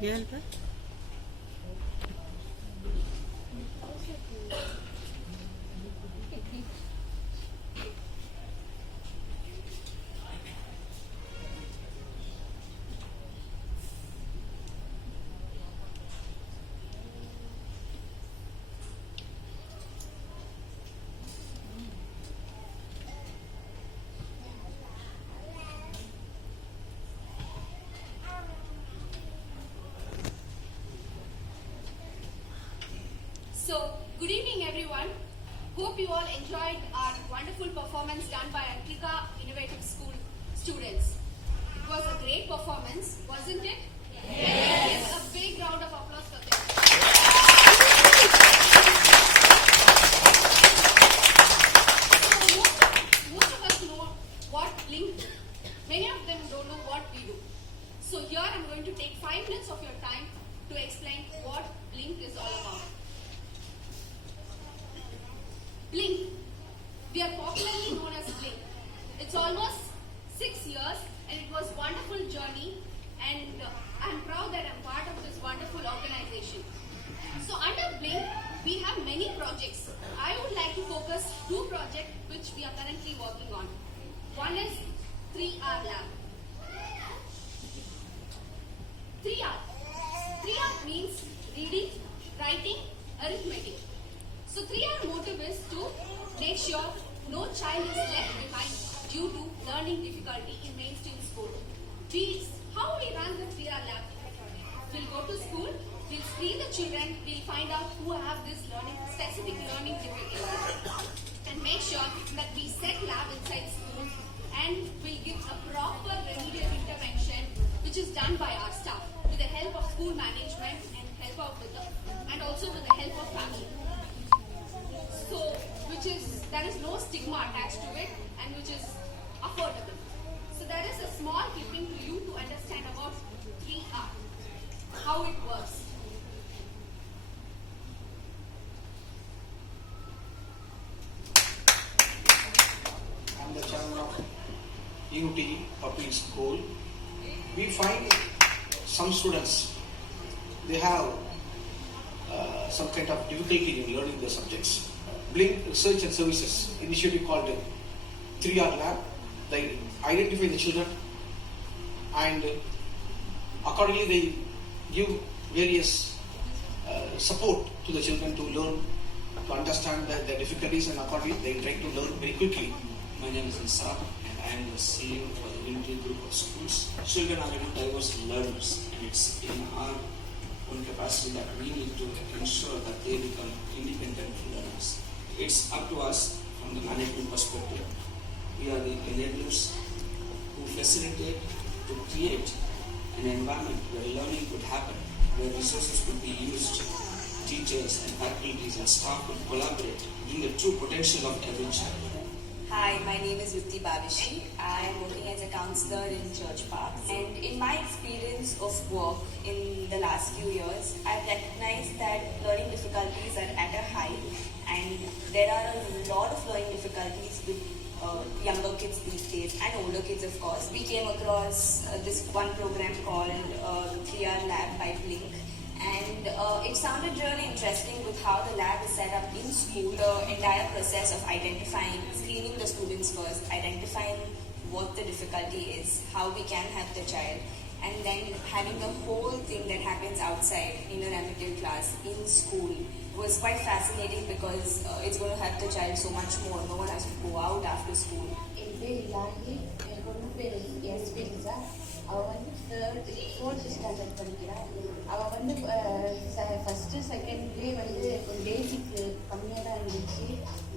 Yeah. So, good evening everyone. Hope you all enjoyed our wonderful performance done by Antika Innovative School students. It was a great performance, wasn't it? Yes. Give a big round of applause for them. So, most of us know what Blink do. Many of them don't know what we do. So here I'm going to take 5 minutes of your time to explain what Blink is all about. Blink. We are popularly known as Blink. It's almost 6 years and it was a wonderful journey, and I'm proud that I'm part of this wonderful organization. So under Blink, we have many projects. I would like to focus 2 projects which we are currently working on. One is 3R Lab. 3R. 3R means reading, writing, arithmetic. So 3R motive is to make sure no child is left behind due to learning difficulty in mainstream school. How we run the 3R lab? We'll go to school, we'll screen the children, we'll find out who have this specific learning difficulty, and make sure that we set lab inside school, and we'll give a proper remedial intervention which is done by our staff with the help of school management and and also with the help of family. So, there is no stigma attached to it, and which is affordable. So there is a small clipping to you to understand about 3R, how it works. I'm the chairman of UT Public School. We find some students, they have some kind of difficulty in learning the subjects. Blink Research and Services initiative called 3R Lab. They identify the children and accordingly they give various support to the children to learn, to understand their difficulties, and accordingly they try to learn very quickly. My name is Isa and I am the CEO for the limited group of schools. Children are diverse learners, and it's in our own capacity that we need to ensure that they become independent learners. It's up to us from the management perspective. We are the enablers who facilitate to create an environment where learning could happen, where resources could be used, teachers and faculties and staff could collaborate, bring the true potential of every child. Hi, my name is Vipti Bavishi. I am working as a counselor in Church Parks. And in my experience of work in the last few years, I've recognized that learning difficulties are at a high, and there are a lot of learning difficulties with younger kids these days, and older kids of course. We came across this one program called 3R Lab by Blink. And it sounded really interesting with how the lab is set up in school. The entire process of identifying, screening the students first, identifying what the difficulty is, how we can help the child, and then having the whole thing that happens outside in a remedial class in school was quite fascinating, because it's going to help the child so much more. No one has to go out after school. அவள் வந்து 4th standard படிக்கிறாள். அவள் வந்து first செகண்ட்லேயே வந்து ஒரு பேசிக் கம்மியாக தான் இருந்துச்சு.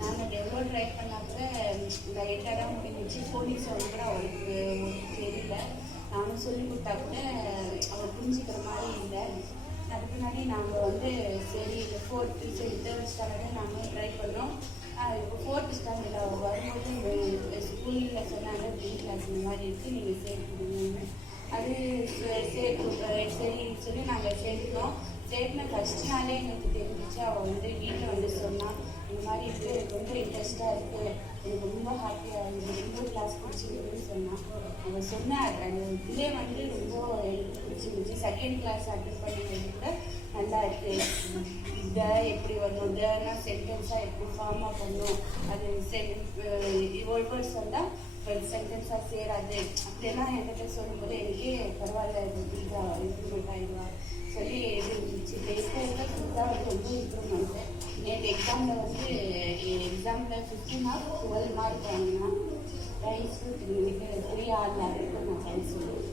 நாங்கள் எவ்வளோ ட்ரை பண்ணால் கூட லைட்டாக தான் முடிஞ்சிச்சு. ஃபோனிக்ஸ் வந்து கூட அவளுக்கு தெரியல. நானும் சொல்லி கொடுத்தா கூட அவள் புரிஞ்சுக்கிற மாதிரி இல்லை. அதுக்கு முன்னாடி நாங்கள் வந்து சரி 4th 3rd ஸ்டாண்டர்டு நாங்கள் ட்ரை பண்ணோம். இப்போ 4th ஸ்டாண்டர்ட் அவள் வரும்போது ஸ்கூலில் சொன்னாங்க ப்ரீ கிளாஸ் இந்த மாதிரி இருக்குது, நீங்கள் சேர்த்துக்கணும்னு. அது சரி சொல்லி நாங்கள் சேர்த்துனோம். சேர்த்துன ஃபஸ்ட் நாளே எங்களுக்கு தெரிஞ்சிச்சு. அவள் வந்து வீட்டில் வந்து சொன்னான், இந்த மாதிரி இருக்குது, எனக்கு ரொம்ப இன்ட்ரெஸ்டாக இருக்குது, எனக்கு ரொம்ப ஹாப்பியாக இருக்குது, ரொம்ப கிளாஸ் பிடிச்சிருக்குன்னு சொன்னான். அவள் சொன்னார் அந்த இதிலே வந்து ரொம்ப பிடிச்சிருந்துச்சு. செகண்ட் கிளாஸ் அட்டன் பண்ணும்போது கூட நல்லா இருக்கு. த எப்படி வரணும், தனா சென்டென்ஸாக எப்படி ஃபார்மாக பண்ணணும், அது வேர்ட்ஸ் வந்தால் சென்டென்ஸாக சேராது அப்படியெல்லாம் என்கிட்ட சொல்லும்போது எனக்கே பரவாயில்ல இம்ப்ரூவ்மெண்ட் ஆகிடுவா சொல்லி இருந்துச்சு. பேசுகிறதுல ஃபுல்லாக ரொம்ப இம்ப்ரூவ்மெண்ட்டு. நேற்று எக்ஸாமில் 50 மார்க் 12 மார்க் வாங்கினா ப்ரைஸு எனக்கு 3 ஆர் லெவலுக்கு நான் ப்ரைஸ் சொல்லுவேன்.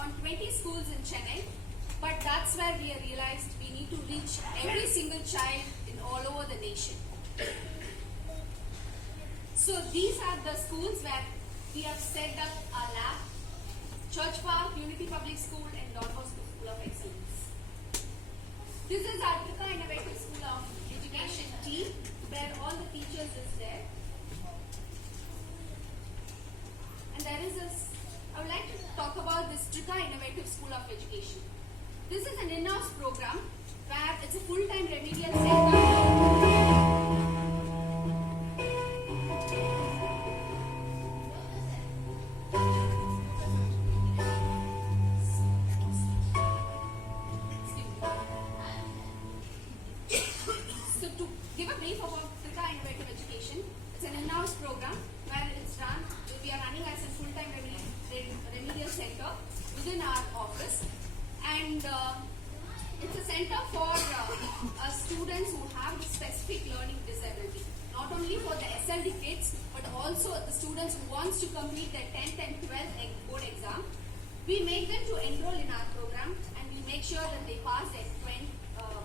On 20 schools in Chennai, but that's where we realized we need to reach every single child in all over the nation. So these are the schools where we have set up our lab: Church Park, Unity Public School, and Don Bosco School of Excellence. This is our Trika Innovative School of Education team, where all the teachers is there. And I would like to talk about this Trika Innovative School of Education. This is an in-house program where it's a full-time remedial center. So to give a brief about Trika Innovative Education, it's an in-house program where we are running as a full-time remedial center within our office, and it's a center for students who have specific learning disability, not only for the SLD kids but also the students who wants to complete their 10th and 12th board exam. We make them to enroll in our program, and we make sure that they pass their 12th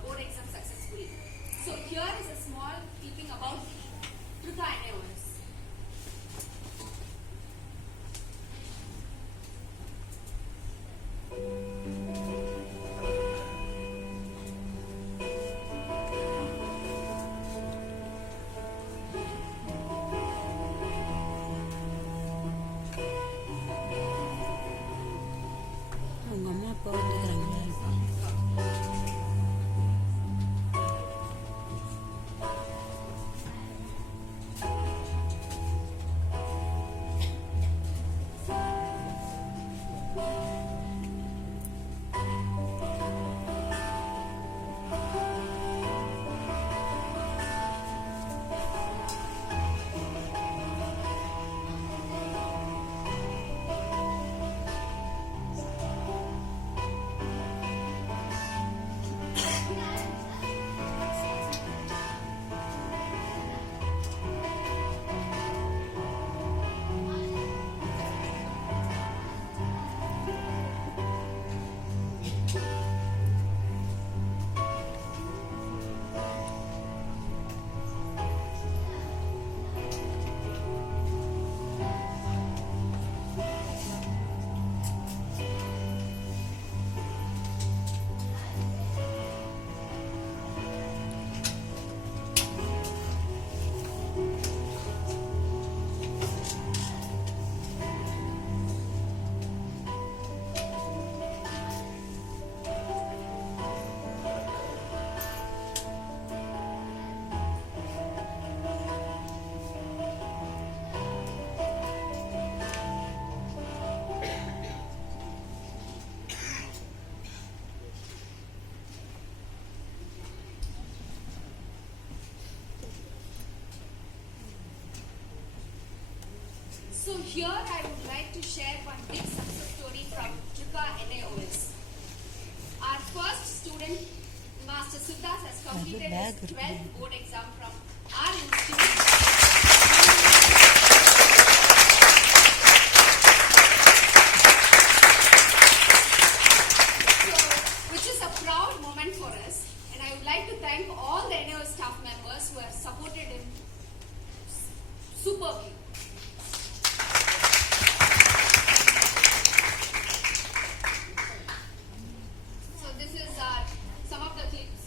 board exam successfully. So here is a small clipping about Trika NAOS. அவங்க அம்மா அப்பா வந்துக்கிறாங்களா? So here I would like to share one big success story from Trika NAOS. Our first student, Master Sudas, has completed his 12th board exam from our institute. Which is a proud moment for us, and I would like to thank all the NAOS staff members who have supported him superbly. So this is some of the clips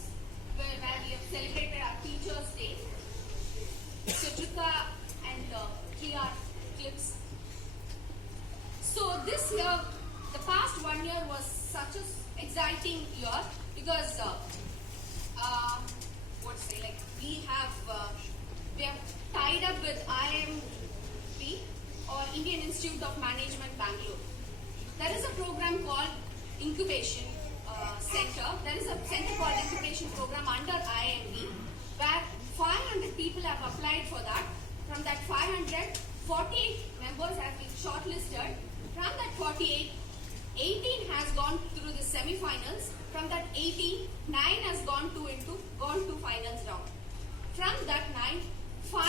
where we have celebrated our Teachers' Day. So Trika and PR clips. So this year, the past 1 year was such an exciting year because we have tied up with IMB or Indian Institute of Management, Bangalore. There is a program called Incubation Center. There is a center called Incubation Program under IMB where 500 people have applied for that. From that 500, 48 members have been shortlisted. From that 48, 18 has gone through the semi-finals. From that 18, 9 has gone to finals round. From that 9, 5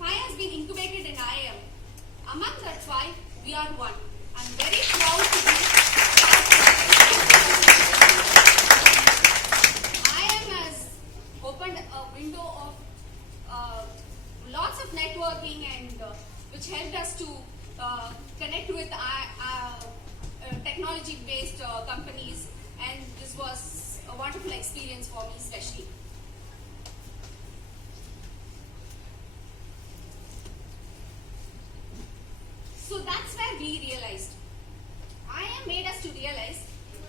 has been incubated in IIM. Among that 5, we are one. I'm very proud to be IIM has opened a window of lots of networking and which helped us to connect with technology-based companies, and this was a wonderful experience for me especially. So that's where we realized, IIM made us to realize,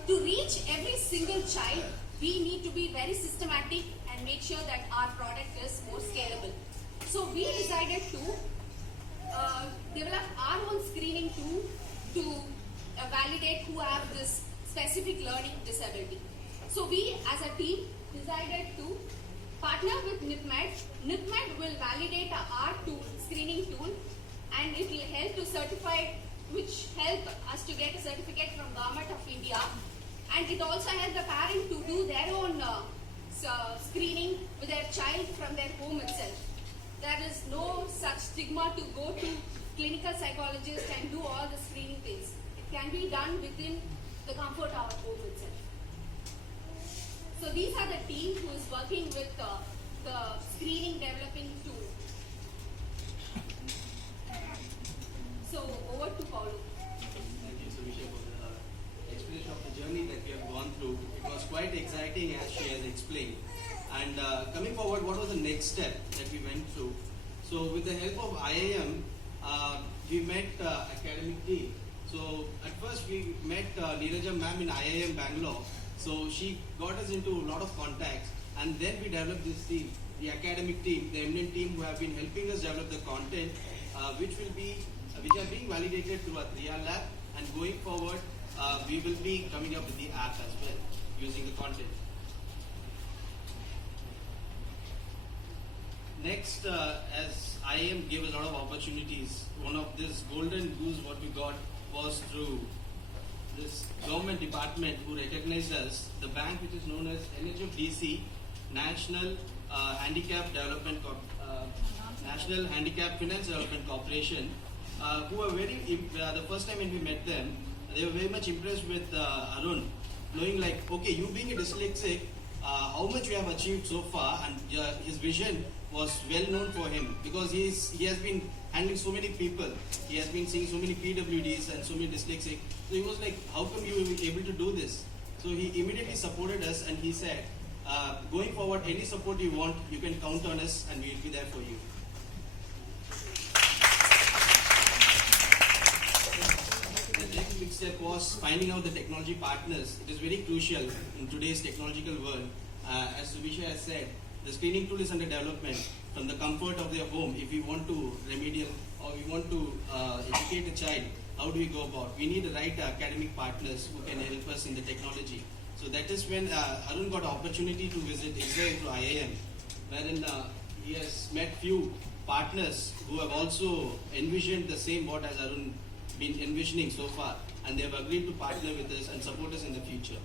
to reach every single child, we need to be very systematic and make sure that our product is more scalable. So we decided to develop our own screening tool to validate who have this specific learning disability. So we as a team decided to partner with NIPMED. NIPMED will validate our screening tool, and it will help to certify, which help us to get a certificate from Government of India, and it also helps the parent to do their own screening with their child from their home itself. There is no such stigma to go to clinical psychologist and do all the screening things. It can be done within the comfort of our home itself. So these are the team who is working with the screening developing tool. So over to Poullow. Thank you, Subisha, for the explanation of the journey that we have gone through. It was quite exciting as she has explained. And coming forward, what was the next step that we went through? So with the help of IIM, we met academic team. So at first we met Neeraja ma'am in IIM Bangalore. So she got us into a lot of contacts, and then we developed this team, the academic team, the eminent team who have been helping us develop the content, which are being validated through our 3R lab, and going forward, we will be coming up with the app as well, using the content. Next, as IIM gave a lot of opportunities, one of this golden goose what we got was through this government department who recognized us, the bank which is known as NHFDC, National Handicap Finance Development Corporation, who were the first time when we met them, they were very much impressed with Arun, knowing like, okay, you being a dyslexic, how much you have achieved so far, and his vision was well known for him because he has been handling so many people. He has been seeing so many PWDs and so many dyslexic. So he was like, how come you were able to do this? So he immediately supported us, and he said, going forward, any support you want, you can count on us and we will be there for you. The next big step was finding out the technology partners. It is very crucial in today's technological world. As Subisha has said, the screening tool is under development from the comfort of their home. If we want to remedial or we want to educate a child, how do we go about? We need the right academic partners who can help us in the technology. So that is when Arun got an opportunity to visit Israel through IIM, wherein he has met few partners who have also envisioned the same what has Arun been envisioning so far, and they have agreed to partner with us and support us in the future.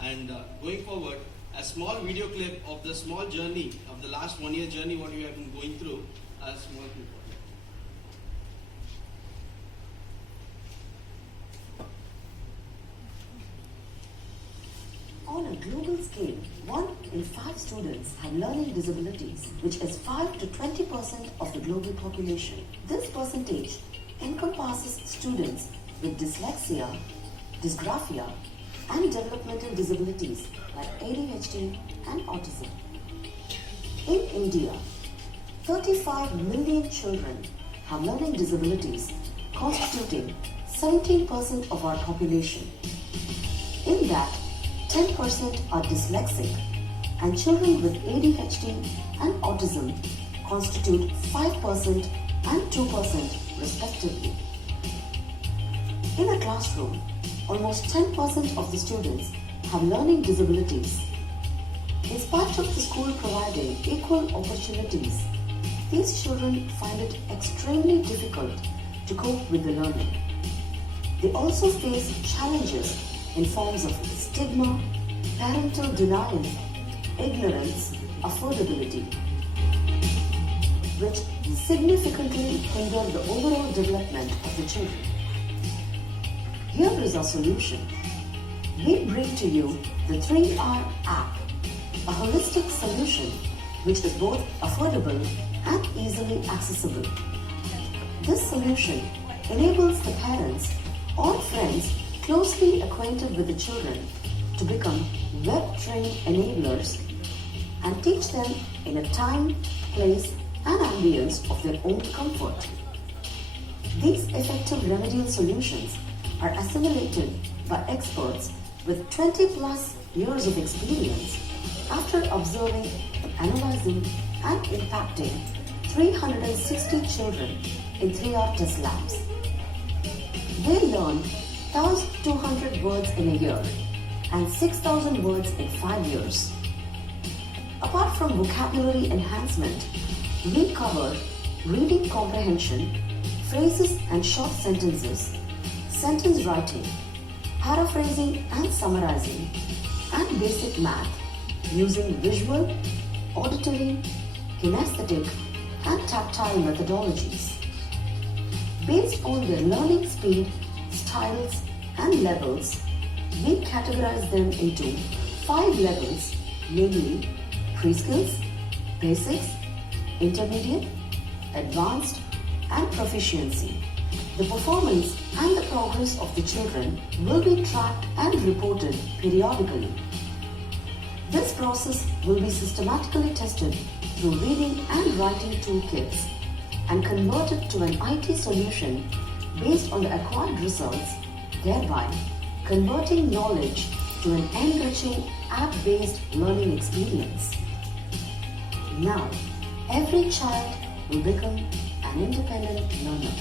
And going forward, a small video clip of the small journey of the last 1 year journey what we have been going through. A small clip. On a global scale, 1 in 5 students have learning disabilities, which is 5 to 20% of the global population. This percentage encompasses students with dyslexia, dysgraphia, and developmental disabilities like ADHD and autism. In India, 35 million children have learning disabilities, constituting 17% of our population. In that, 10% are dyslexic and children with ADHD and autism constitute 5% and 2% respectively. In a classroom, almost 10% of the students have learning disabilities. In spite of the school providing equal opportunities, these children find it extremely difficult to cope with the learning. They also face challenges in forms of stigma, parental denial, ignorance, affordability, which significantly hinder the overall development of the children. Here is our solution. We bring to you the 3R app, a holistic solution which is both affordable and easily accessible. This solution enables the parents or friends closely acquainted with the children to become web-trained enablers and teach them in a time, place, and ambience of their own comfort. These effective remedial solutions are assimilated by experts with 20 plus years of experience after observing, analyzing, and impacting 360 children in 3R test labs. They learn 1,200 words in a year and 6,000 words in 5 years. Apart from vocabulary enhancement, we cover reading comprehension, phrases and short sentences, sentence writing, paraphrasing and summarizing, and basic math using visual, auditory, kinesthetic, and tactile methodologies. Based on their learning speed, styles, and levels, we categorize them into 5 levels, namely pre-skills, basics, intermediate, advanced, and proficiency. The performance and the progress of the children will be tracked and reported periodically. This process will be systematically tested through reading and writing toolkits and converted to an IT solution based on the acquired results, thereby converting knowledge to an enriching app-based learning experience. Now, every child will become an independent learner.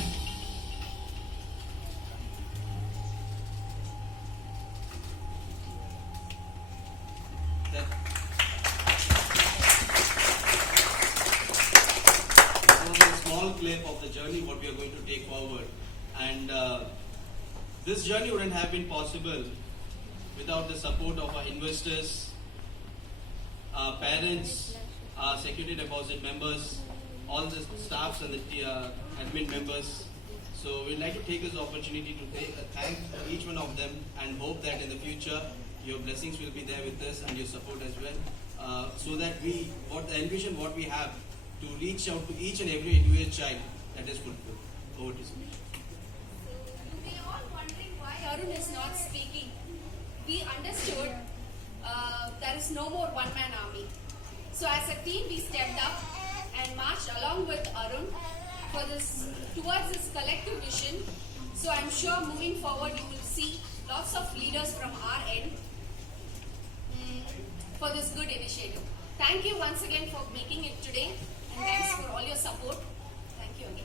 Clip of the journey what we are going to take forward, and this journey wouldn't have been possible without the support of our investors, our parents, our security deposit members, all the staffs and the admin members. So we'd like to take this opportunity to thank each one of them and hope that in the future your blessings will be there with us and your support as well, so that we envision what we have to reach out to each and every individual child that is fulfilled. Over to you. You may all wondering why Arun is not speaking. We understood there is no more one-man army. So as a team, we stepped up and marched along with Arun towards this collective vision. So I'm sure moving forward, you will see lots of leaders from our end for this good initiative. Thank you once again for making it today. And thanks for all your support. Thank you again.